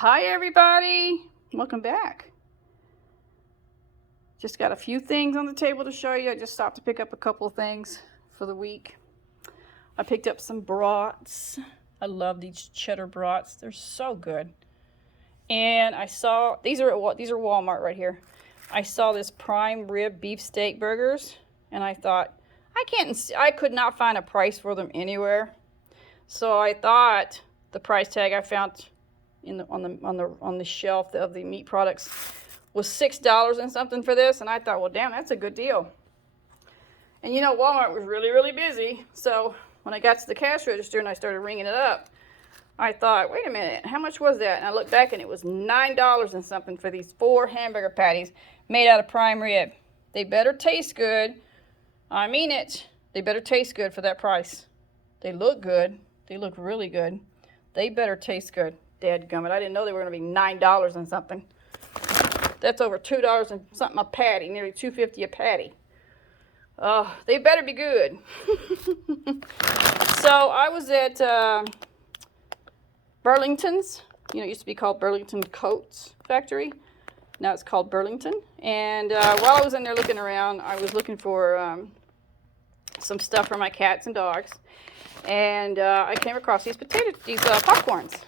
Hi everybody, welcome back. Just got a few things on the table to show you. I just stopped to pick up a couple of things for the week. I picked up some brats. I love these cheddar brats. They're so good. And I saw, these are Walmart right here. I saw this prime rib beef steak burgers and I thought, I could not find a price for them anywhere. So I thought the price tag I found on the shelf of the meat products was $6 and something for this, and I thought, well, damn, that's a good deal. And you know, Walmart was really busy, so when I got to the cash register and I started ringing it up, I thought, wait a minute, how much was that? And I looked back and it was $9 and something for these 4 hamburger patties made out of prime rib. They better taste good. I mean it. They better taste good for that price. They look good. They look really good. They better taste good. Dadgummit, I didn't know they were going to be $9 and something. That's over $2 and something a patty, nearly $2.50 a patty. They better be good. So I was at Burlington's. You know, it used to be called Burlington Coats Factory. Now it's called Burlington. And while I was in there looking around, I was looking for some stuff for my cats and dogs. And I came across these popcorns.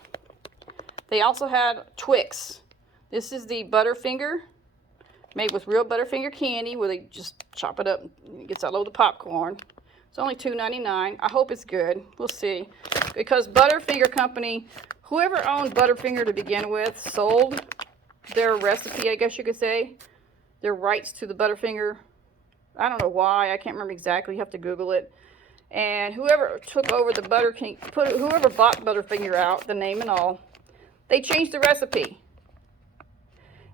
They also had Twix. This is the Butterfinger, made with real Butterfinger candy, where they just chop it up and it gets all over the popcorn. It's only $2.99. I hope it's good. We'll see. Because Butterfinger Company, whoever owned Butterfinger to begin with, sold their recipe, I guess you could say, their rights to the Butterfinger. I don't know why. I can't remember exactly. You have to Google it. And whoever took over the whoever bought Butterfinger out, the name and all, they changed the recipe.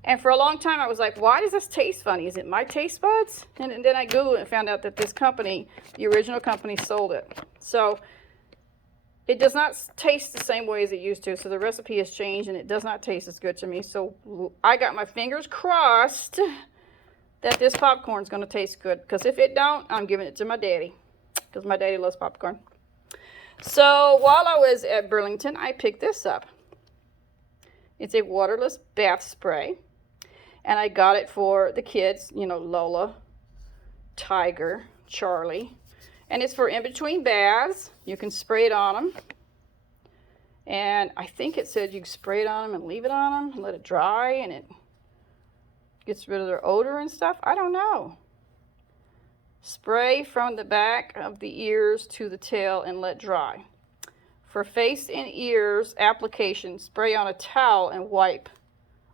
And for a long time, I was like, why does this taste funny? Is it my taste buds? And then I Googled it and found out that this company, the original company, sold it. So it does not taste the same way as it used to. So the recipe has changed, and it does not taste as good to me. So I got my fingers crossed that this popcorn is going to taste good. Because if it don't, I'm giving it to my daddy. Because my daddy loves popcorn. So while I was at Burlington, I picked this up. It's a waterless bath spray. And I got it for the kids, you know, Lola, Tiger, Charlie. And it's for in between baths. You can spray it on them. And I think it said you can spray it on them and leave it on them and let it dry. And it gets rid of their odor and stuff. I don't know. Spray from the back of the ears to the tail and let dry. For face and ears application, spray on a towel and wipe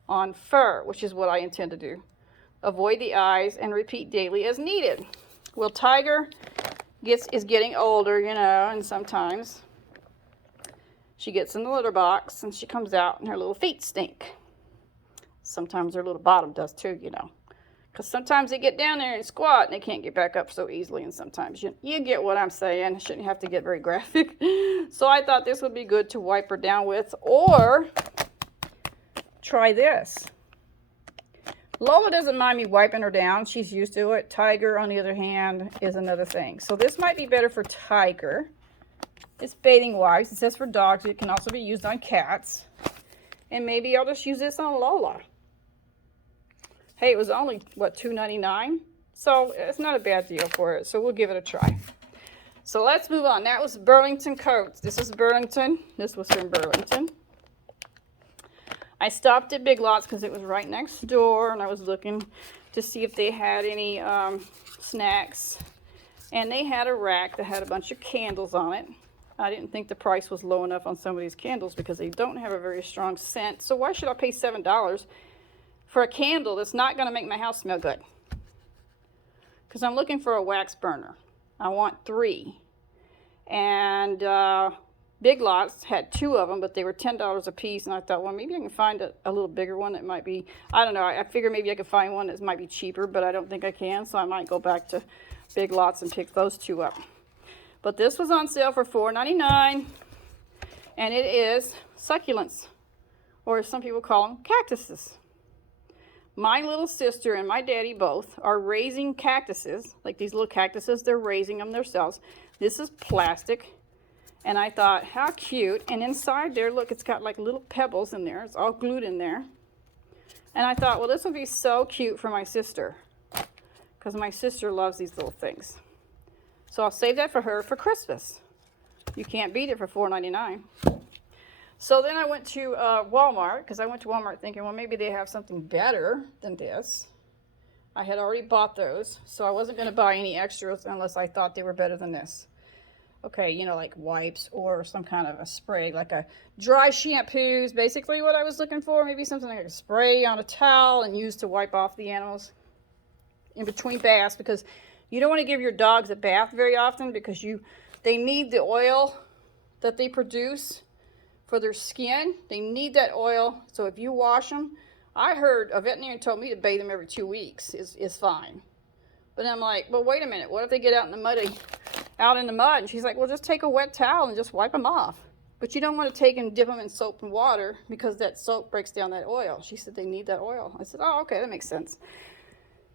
on fur, which is what I intend to do. Avoid the eyes and repeat daily as needed. Well, Tiger is getting older, you know, and sometimes she gets in the litter box and she comes out and her little feet stink. Sometimes her little bottom does too, you know. Because sometimes they get down there and squat and they can't get back up so easily. And sometimes you get what I'm saying. I shouldn't have to get very graphic. So I thought this would be good to wipe her down with. Or try this. Lola doesn't mind me wiping her down. She's used to it. Tiger, on the other hand, is another thing. So this might be better for Tiger. It's bathing wipes. It says for dogs. It can also be used on cats. And maybe I'll just use this on Lola. Hey, it was only, what, $2.99? So it's not a bad deal for it. So we'll give it a try. So let's move on. That was Burlington Coats. This is Burlington. This was from Burlington. I stopped at Big Lots because it was right next door. And I was looking to see if they had any snacks. And they had a rack that had a bunch of candles on it. I didn't think the price was low enough on some of these candles because they don't have a very strong scent. So why should I pay $7 for a candle that's not going to make my house smell good? Because I'm looking for a wax burner. I want 3. And Big Lots had 2 of them, but they were $10 a piece. And I thought, well, maybe I can find a little bigger one that might be, I don't know. I figure maybe I could find one that might be cheaper, but I don't think I can. So I might go back to Big Lots and pick those 2 up. But this was on sale for $4.99. And it is succulents, or as some people call them, cactuses. My little sister and my daddy both are raising cactuses, like these little cactuses. They're raising them themselves. This is plastic, And I thought, how cute. And inside there, look, it's got like little pebbles in there. It's all glued in there. And I thought, well, this would be so cute for my sister, because my sister loves these little things. So I'll save that for her for Christmas. You can't beat it for $4.99. So then I went to Walmart, because I went to Walmart thinking, well, maybe they have something better than this. I had already bought those, so I wasn't going to buy any extras unless I thought they were better than this. Okay, you know, like wipes or some kind of a spray, like a dry shampoo is basically what I was looking for. Maybe something like a spray on a towel and use to wipe off the animals in between baths, because you don't want to give your dogs a bath very often, because they need the oil that they produce for their skin. They need that oil. So if you wash them, I heard a veterinarian told me to bathe them every 2 weeks is fine. But I'm like, well, wait a minute. What if they get out in the mud? And she's like, well, just take a wet towel and just wipe them off. But you don't want to take and dip them in soap and water, because that soap breaks down that oil. She said they need that oil. I said, oh, okay, that makes sense.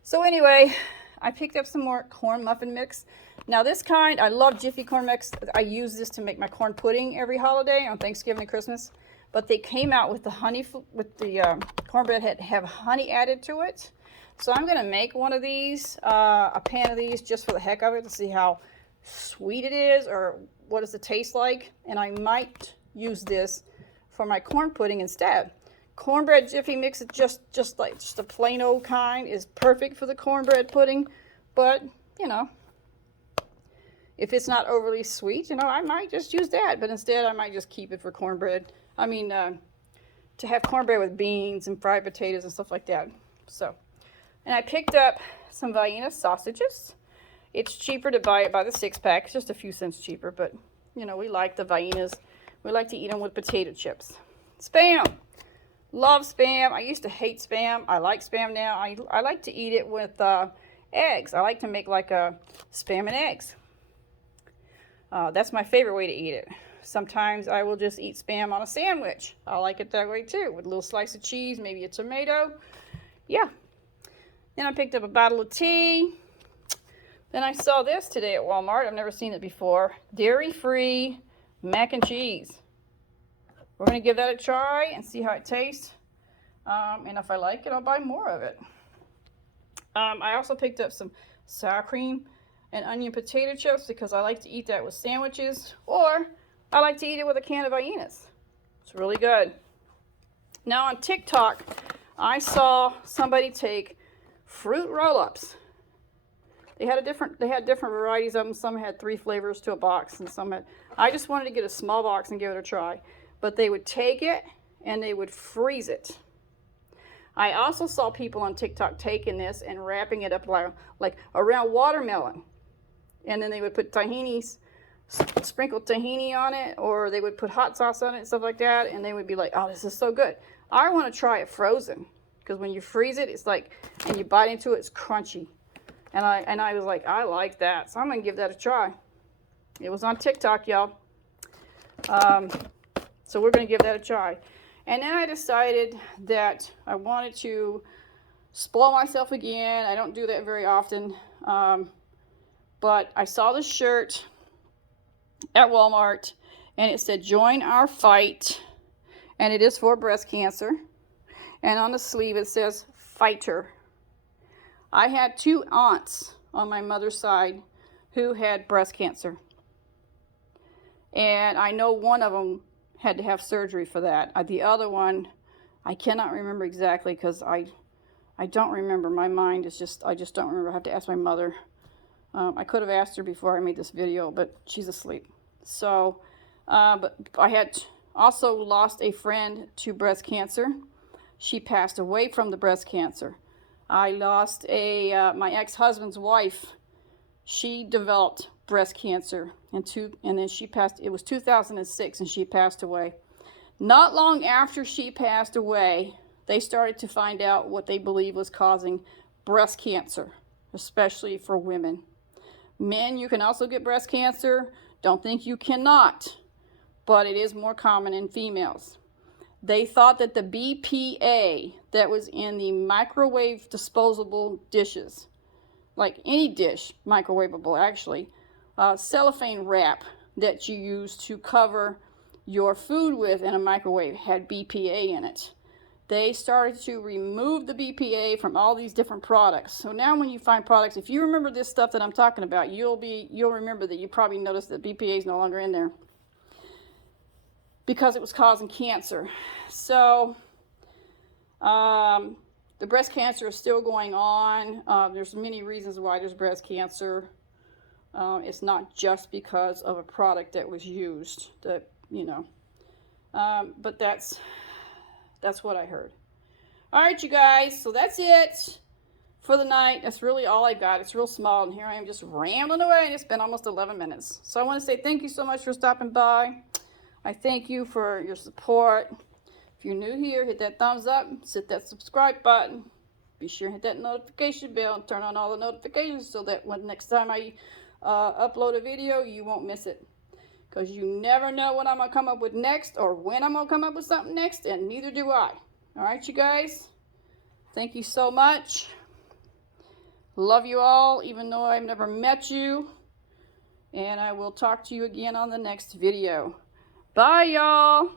So anyway, I picked up some more corn muffin mix. Now this kind, I love Jiffy corn mix. I use this to make my corn pudding every holiday on Thanksgiving and Christmas. But they came out with the cornbread have honey added to it. So I'm going to make one of these, a pan of these, just for the heck of it, to see how sweet it is or what does it taste like. And I might use this for my corn pudding instead. Cornbread Jiffy mix, is just a plain old kind, is perfect for the cornbread pudding. But, you know, if it's not overly sweet, you know, I might just use that. But instead, I might just keep it for cornbread. I mean, to have cornbread with beans and fried potatoes and stuff like that. So, and I picked up some Vienna sausages. It's cheaper to buy it by the 6-pack. It's just a few cents cheaper, but, you know, we like the Viennas. We like to eat them with potato chips. Spam. Love Spam. I used to hate Spam. I like Spam now. I like to eat it with eggs. I like to make like a Spam and eggs. That's my favorite way to eat it. Sometimes I will just eat Spam on a sandwich. I like it that way too, with a little slice of cheese, maybe a tomato. Yeah. Then I picked up a bottle of tea. Then I saw this today at Walmart. I've never seen it before. Dairy-free mac and cheese. We're going to give that a try and see how it tastes. And if I like it, I'll buy more of it. I also picked up some sour cream and onion potato chips, because I like to eat that with sandwiches, or I like to eat it with a can of Viennas. It's really good. Now on TikTok, I saw somebody take fruit roll-ups. They had different varieties of them. Some had 3 flavors to a box, and some had. I just wanted to get a small box and give it a try. But they would take it and they would freeze it. I also saw people on TikTok taking this and wrapping it up like around watermelon, and then they would put tahinis, sprinkled tahini on it, or they would put hot sauce on it and stuff like that, and they would be like, oh, this is so good. I want to try it frozen, because when you freeze it, it's like, and you bite into it, it's crunchy. And I was like, I like that, so I'm going to give that a try. It was on TikTok, y'all. So we're going to give that a try. And then I decided that I wanted to spoil myself again. I don't do that very often. But I saw this shirt at Walmart, and it said, join our fight. And it is for breast cancer. And on the sleeve it says, fighter. I had 2 aunts on my mother's side who had breast cancer. And I know one of them had to have surgery for that. The other one, I cannot remember exactly, because I don't remember. My mind is just, I just don't remember. I have to ask my mother. I could have asked her before I made this video, but she's asleep. So, but I had also lost a friend to breast cancer. She passed away from the breast cancer. I lost my ex-husband's wife. She developed breast cancer, and then she passed. It was 2006, and she passed away. Not long after she passed away, they started to find out what they believe was causing breast cancer, especially for women. Men, you can also get breast cancer. Don't think you cannot, but it is more common in females. They thought that the BPA that was in the microwave disposable dishes, like any dish, microwavable actually, cellophane wrap that you use to cover your food with in a microwave had BPA in it. They started to remove the BPA from all these different products. So now when you find products, if you remember this stuff that I'm talking about, you'll remember that you probably noticed that BPA is no longer in there because it was causing cancer. So the breast cancer is still going on. There's many reasons why there's breast cancer. It's not just because of a product that was used, that, you know, but that's what I heard. All right, you guys, so that's it for the night. That's really all I got. It's real small, and here I am just rambling away, and it's been almost 11 minutes. So I want to say thank you so much for stopping by. I thank you for your support. If you're new here, hit that thumbs up, hit that subscribe button. Be sure to hit that notification bell and turn on all the notifications so that when next time I upload a video, you won't miss it. Because you never know what I'm going to come up with next or when I'm going to come up with something next, and neither do I. All right, you guys? Thank you so much. Love you all, even though I've never met you. And I will talk to you again on the next video. Bye, y'all.